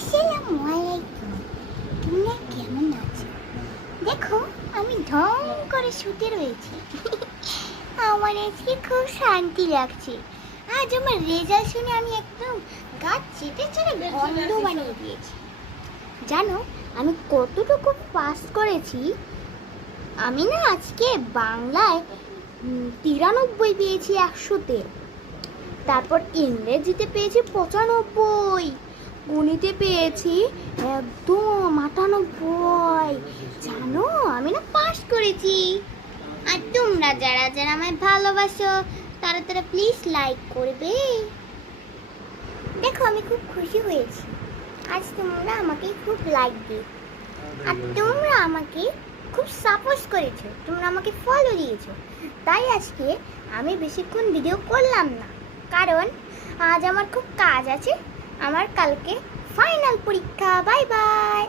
আসসালামু আলাইকুম। তোমরা কেমন আছো? দেখো আমি ঢং করে শুতে রয়েছি। আমার আজকে খুব শান্তি লাগছে। আজ আমার রেজাল্ট শুনে আমি একদম গা চেটে চেটে গন্ধ বানিয়ে দিয়েছি। জানো আমি কতটুকু পাস করেছি? আমি না আজকে বাংলায় 93 পেয়েছি 100-তে। তারপর ইংরেজিতে পেয়েছি 95, গণিতে পেয়েছি একদম 98। জানো আমি না পাস করেছি। আর তোমরা যারা যারা আমায় ভালোবাসো তারা তারা প্লিজ লাইক করবে। দেখো আমি খুব খুশি হয়েছি আজ তোমরা আমাকে খুব লাইক দিও। আর তোমরা আমাকে খুব সাপোর্ট করেছো, তোমরা আমাকে ফলো দিয়েছো। তাই আজকে আমি বেশিক্ষণ ভিডিও করলাম না, কারণ আজ আমার খুব কাজ আছে। আমার কালকে ফাইনাল পরীক্ষা। Bye bye.